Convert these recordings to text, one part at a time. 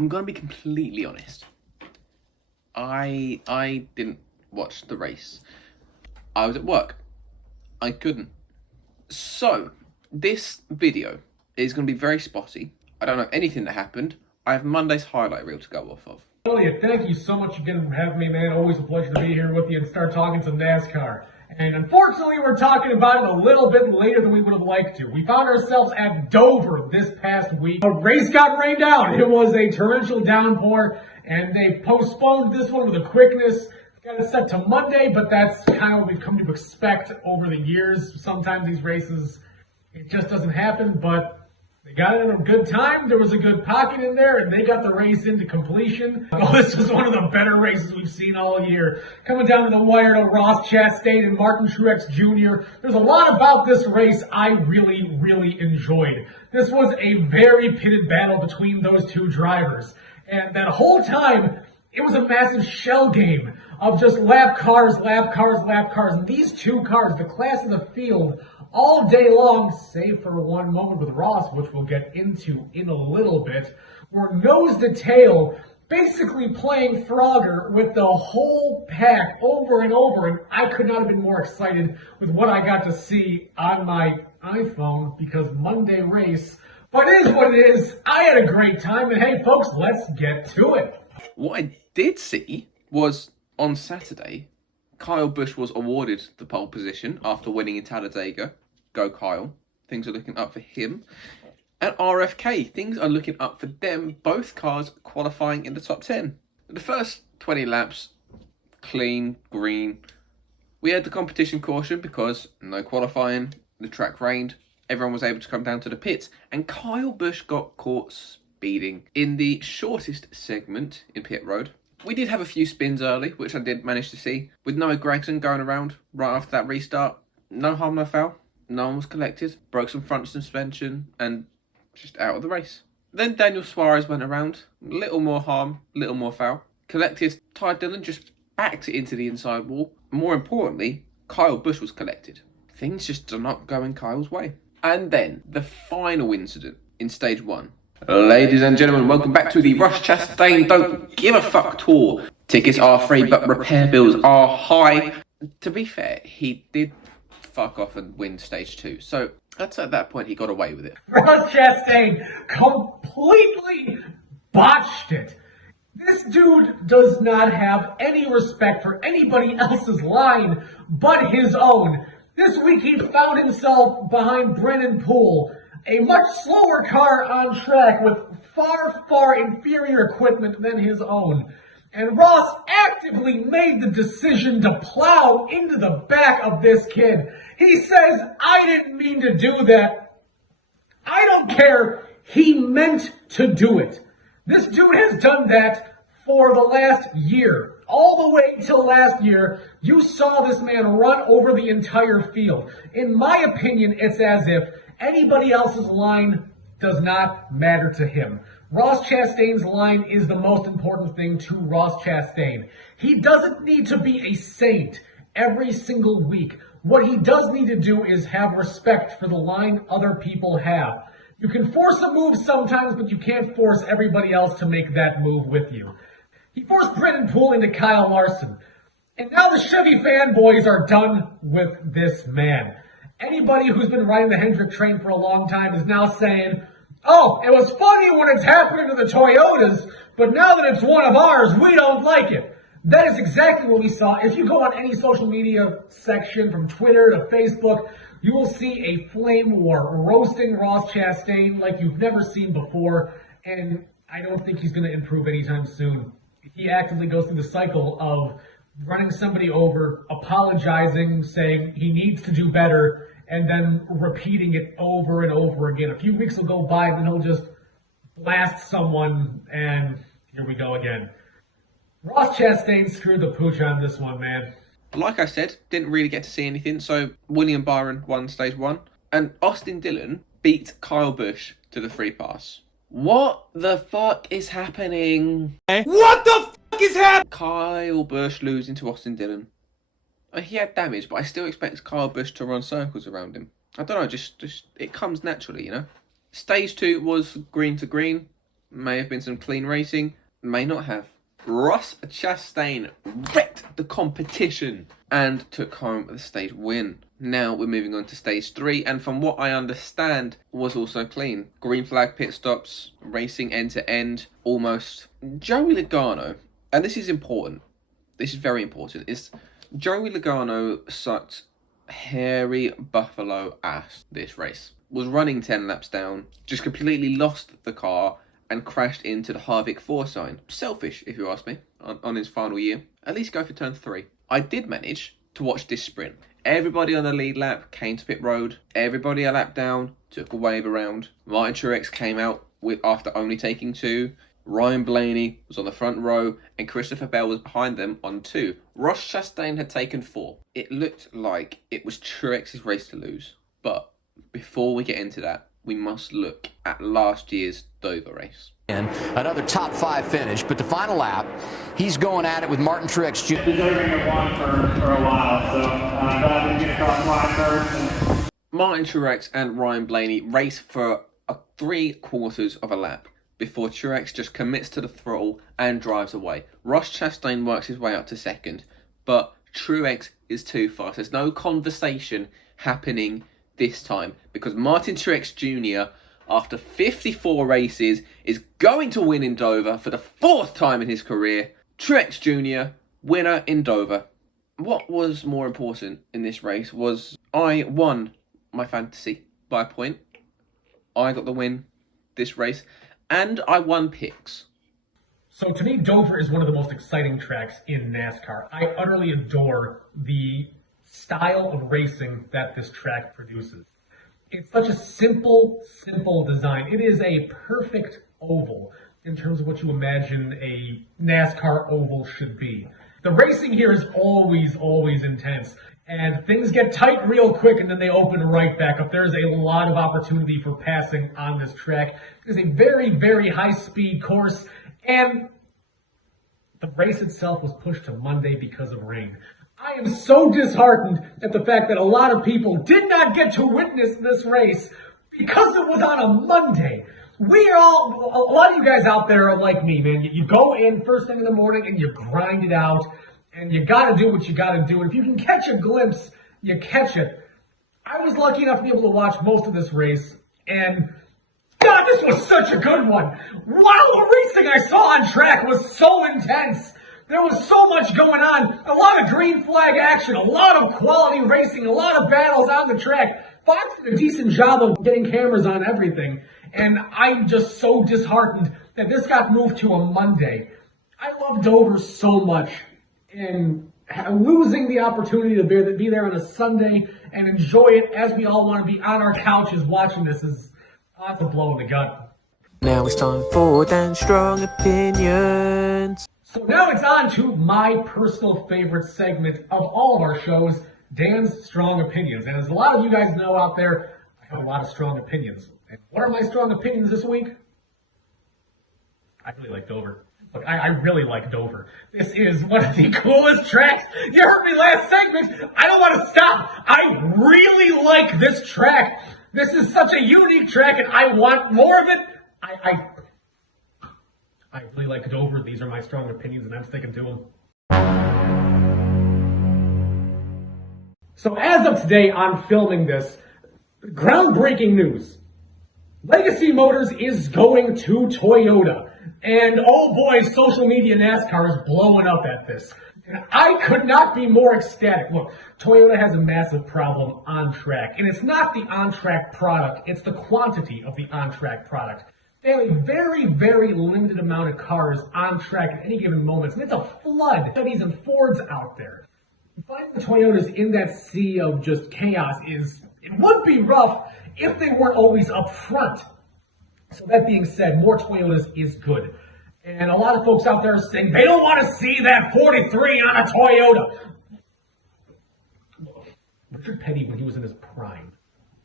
I'm going to be completely honest. I didn't watch the race. I was at work. I couldn't. So, this video is going to be very spotty. I don't know anything that happened. I have Monday's highlight reel to go off of. Elliot, thank you so much again for having me, man. Always a pleasure to be here with you and start talking some NASCAR. And unfortunately, we're talking about it a little bit later than we would have liked to. We found ourselves at Dover this past week. A race got rained out. It was a torrential downpour, and they postponed this one with a quickness. Got it set to Monday, but that's kind of what we've come to expect over the years. Sometimes these races, it just doesn't happen, but they got it in a good time. There was a good pocket in there, and they got the race into completion. Oh, this was one of the better races we've seen all year. Coming down to the wire to Ross Chastain and Martin Truex Jr. There's a lot about this race I really, really enjoyed. This was a very pitted battle between those two drivers. And that whole time, it was a massive shell game of just lap cars, lap cars, lap cars. And these two cars, the class of the field, all day long, save for one moment with Ross, which we'll get into in a little bit, were nose to tail, basically playing Frogger with the whole pack over and over. And I could not have been more excited with what I got to see on my iPhone, because Monday race, but it is what it is. I had a great time, and hey, folks, let's get to it. What I did see was on Saturday, Kyle Busch was awarded the pole position after winning in Talladega. Go Kyle. Things are looking up for him. At RFK, things are looking up for them. Both cars qualifying in the top 10. The first 20 laps, clean, green. We had the competition caution because no qualifying. The track rained. Everyone was able to come down to the pits. And Kyle Busch got caught speeding in the shortest segment in pit road. We did have a few spins early, which I did manage to see. With Noah Gragson going around right after that restart. No harm, no foul. No one was collected. Broke some front suspension and just out of the race. Then Daniel Suarez went around. Little more harm, little more foul. Collected. Ty Dillon just backed it into the inside wall. More importantly, Kyle Busch was collected. Things just do not go in Kyle's way. And then the final incident in stage 1. Ladies and gentlemen, welcome back to the Ross Chastain Don't Give a Fuck tour. Tickets are free, but repair bills are high. To be fair, he did fuck off and win stage 2. So that's at that point he got away with it. Ross Chastain completely botched it. This dude does not have any respect for anybody else's line but his own. This week he found himself behind Brennan Poole, a much slower car on track with far, far inferior equipment than his own. And Ross actively made the decision to plow into the back of this kid. He says, I didn't mean to do that. I don't care. He meant to do it. This dude has done that for the last year. All the way till last year, you saw this man run over the entire field. In my opinion, it's as if anybody else's line does not matter to him. Ross Chastain's line is the most important thing to Ross Chastain. He doesn't need to be a saint every single week. What he does need to do is have respect for the line other people have. You can force a move sometimes, but you can't force everybody else to make that move with you. He forced Brennan Poole into Kyle Larson. And now the Chevy fanboys are done with this man. Anybody who's been riding the Hendrick train for a long time is now saying, oh, it was funny when it's happening to the Toyotas, but now that it's one of ours, we don't like it. That is exactly what we saw. If you go on any social media section, from Twitter to Facebook, you will see a flame war roasting Ross Chastain like you've never seen before, and I don't think he's going to improve anytime soon. He actively goes through the cycle of running somebody over, apologizing, saying he needs to do better, and then repeating it over and over again. A few weeks will go by, and then he'll just blast someone, and here we go again. Ross Chastain screwed the pooch on this one, man. Like I said, didn't really get to see anything, so William Byron won stage 1, and Austin Dillon beat Kyle Busch to the free pass. What the fuck is happening? What the fuck is happening? Kyle Busch losing to Austin Dillon. He had damage, but I still expect Kyle Busch to run circles around him. I don't know, just it comes naturally, you know? Stage 2 was green to green. may have been some clean racing, may not have. Ross Chastain wrecked the competition and took home the stage win. Now we're moving on to stage 3, and from what I understand, was also clean. Green flag pit stops, racing end to end, almost. Joey Logano, and this is important, this is very important, is Joey Logano sucked hairy buffalo ass this race. Was running 10 laps down, just completely lost the car, and crashed into the Harvick 4 sign. Selfish, if you ask me, on his final year. At least go for turn 3. I did manage to watch this sprint. Everybody on the lead lap came to pit road. Everybody a lap down took a wave around. Martin Truex came out after only taking 2. Ryan Blaney was on the front row, and Christopher Bell was behind them on 2. Ross Chastain had taken 4. It looked like it was Truex's race to lose. But before we get into that, we must look at last year's Dover race. And another top 5 finish, but the final lap, he's going at it with Martin Truex Jr. Deserving of one for a while, so glad to get across line first. Martin Truex and Ryan Blaney race for 3/4 of a lap before Truex just commits to the throttle and drives away. Ross Chastain works his way up to second, but Truex is too fast. There's no conversation happening this time because Martin Truex Jr., after 54 races, is going to win in Dover for the 4th time in his career. Truex Jr., winner in Dover. What was more important in this race was I won my fantasy by a point. I got the win this race, and I won picks. So to me, Dover is one of the most exciting tracks in NASCAR. I utterly adore the style of racing that this track produces. It's such a simple design. It is a perfect oval in terms of what you imagine a NASCAR oval should be. The racing here is always intense, and things get tight real quick and then they open right back up. There is a lot of opportunity for passing on this track. It is a very high-speed course, and the race itself was pushed to Monday because of rain. I am so disheartened at the fact that a lot of people did not get to witness this race because it was on a Monday. A lot of you guys out there are like me, man. You go in first thing in the morning and you grind it out, and you gotta do what you gotta do. And if you can catch a glimpse, you catch it. I was lucky enough to be able to watch most of this race, and God, this was such a good one. Wow, the racing I saw on track was so intense. There was so much going on, a lot of green flag action, a lot of quality racing, a lot of battles on the track. Fox did a decent job of getting cameras on everything, and I'm just so disheartened that this got moved to a Monday. I love Dover so much, and losing the opportunity to be there on a Sunday and enjoy it as we all want to be on our couches watching this that's a blow in the gut. Now it's time for Dan's Strong Opinions. So now it's on to my personal favorite segment of all of our shows, Dan's Strong Opinions. And as a lot of you guys know out there, I have a lot of strong opinions. And what are my strong opinions this week? I really like Dover. Look, I really like Dover. This is one of the coolest tracks. You heard me last segment. I don't want to stop. I really like this track. This is such a unique track, and I want more of it. I really like Dover. These are my strong opinions, and I'm sticking to them. So as of today, I'm filming this. Groundbreaking news. Legacy Motors is going to Toyota. And oh boy, social media NASCAR is blowing up at this. And I could not be more ecstatic. Look, Toyota has a massive problem on track. And it's not the on-track product, it's the quantity of the on-track product. They have a very limited amount of cars on track at any given moment. And it's a flood of Chevys and Fords out there. Finding the Toyotas in that sea of just chaos it would be rough if they weren't always up front. So that being said, more Toyotas is good. And a lot of folks out there are saying they don't want to see that 43 on a Toyota. Richard Petty, when he was in his prime,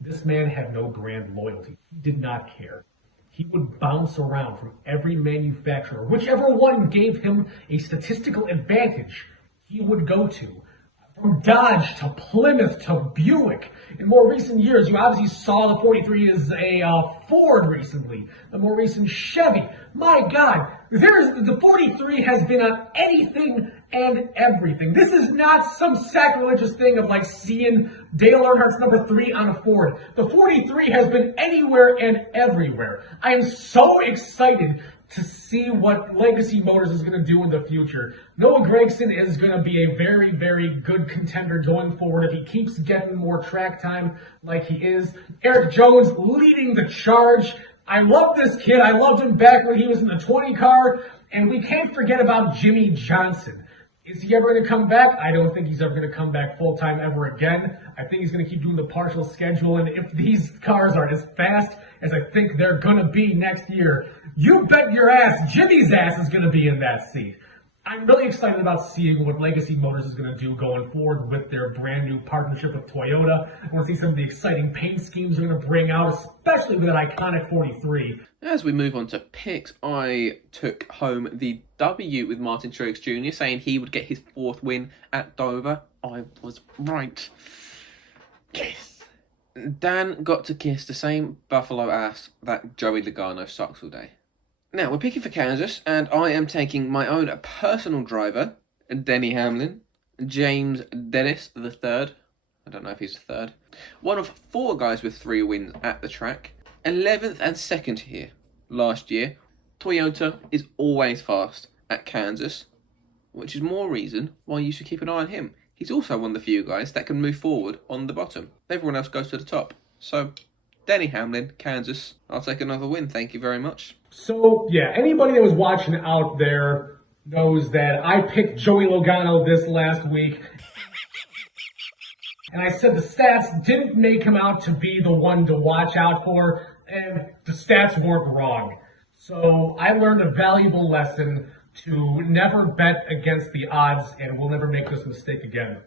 this man had no brand loyalty. He did not care. He would bounce around from every manufacturer. Whichever one gave him a statistical advantage, he would go to. From Dodge to Plymouth to Buick. In more recent years, you obviously saw the 43 as a Ford recently. The more recent Chevy. My God, the 43 has been on anything and everything. This is not some sacrilegious thing of like seeing Dale Earnhardt's number 3 on a Ford. The 43 has been anywhere and everywhere. I am so excited to see what Legacy Motors is going to do in the future. Noah Gragson is going to be a very, very good contender going forward if he keeps getting more track time like he is. Eric Jones leading the charge. I love this kid. I loved him back when he was in the 20 car. And we can't forget about Jimmy Johnson. Is he ever going to come back? I don't think he's ever going to come back full-time ever again. I think he's going to keep doing the partial schedule. And if these cars are as fast as I think they're going to be next year, you bet your ass Jimmy's ass is going to be in that seat. I'm really excited about seeing what Legacy Motors is going to do going forward with their brand new partnership with Toyota. I want to see some of the exciting paint schemes they're going to bring out, especially with that iconic 43. As we move on to picks, I took home the W with Martin Truex Jr., saying he would get his 4th win at Dover. I was right. Yes. Dan got to kiss the same buffalo ass that Joey Logano sucks all day. Now, we're picking for Kansas, and I am taking my own personal driver, Denny Hamlin, James Dennis III. I don't know if he's the third. One of 4 guys with 3 wins at the track. 11th and 2nd here last year. Toyota is always fast at Kansas, which is more reason why you should keep an eye on him. He's also one of the few guys that can move forward on the bottom. Everyone else goes to the top. So, Denny Hamlin, Kansas. I'll take another win. Thank you very much. So, yeah, anybody that was watching out there knows that I picked Joey Logano this last week. And I said the stats didn't make him out to be the one to watch out for, and the stats weren't wrong. So I learned a valuable lesson to never bet against the odds, and we'll never make this mistake again.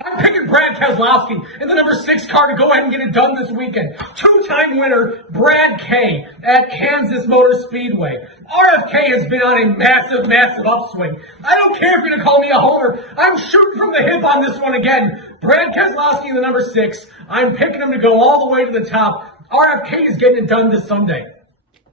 I'm picking Brad Keselowski in the number 6 car to go ahead and get it done this weekend. 2-time winner Brad K at Kansas Motor Speedway. RFK has been on a massive, massive upswing. I don't care if you're going to call me a homer. I'm shooting from the hip on this one again. Brad Keselowski in the number 6. I'm picking him to go all the way to the top. RFK is getting it done this Sunday.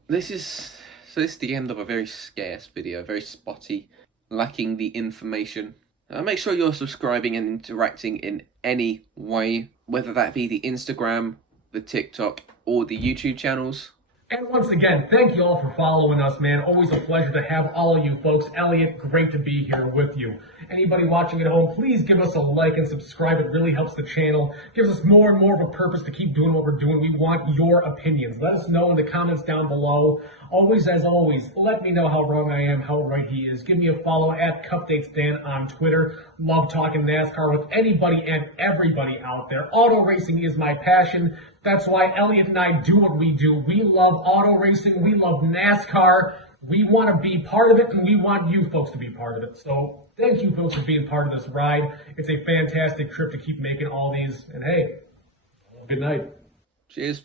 This is the end of a very scarce video, very spotty, lacking the information. Make sure you're subscribing and interacting in any way, whether that be the Instagram, the TikTok, or the YouTube channels. And once again, thank you all for following us, man. Always a pleasure to have all of you folks. Elliot, great to be here with you. Anybody watching at home, please give us a like and subscribe. It really helps the channel. Gives us more and more of a purpose to keep doing what we're doing. We want your opinions. Let us know in the comments down below. Always, as always, let me know how wrong I am, how right he is. Give me a follow at CupDatesDan on Twitter. Love talking NASCAR with anybody and everybody out there. Auto racing is my passion. That's why Elliot and I do what we do. We love auto racing. We love NASCAR. We want to be part of it, and we want you folks to be part of it. So thank you folks for being part of this ride. It's a fantastic trip to keep making all these. And hey, good night. Cheers.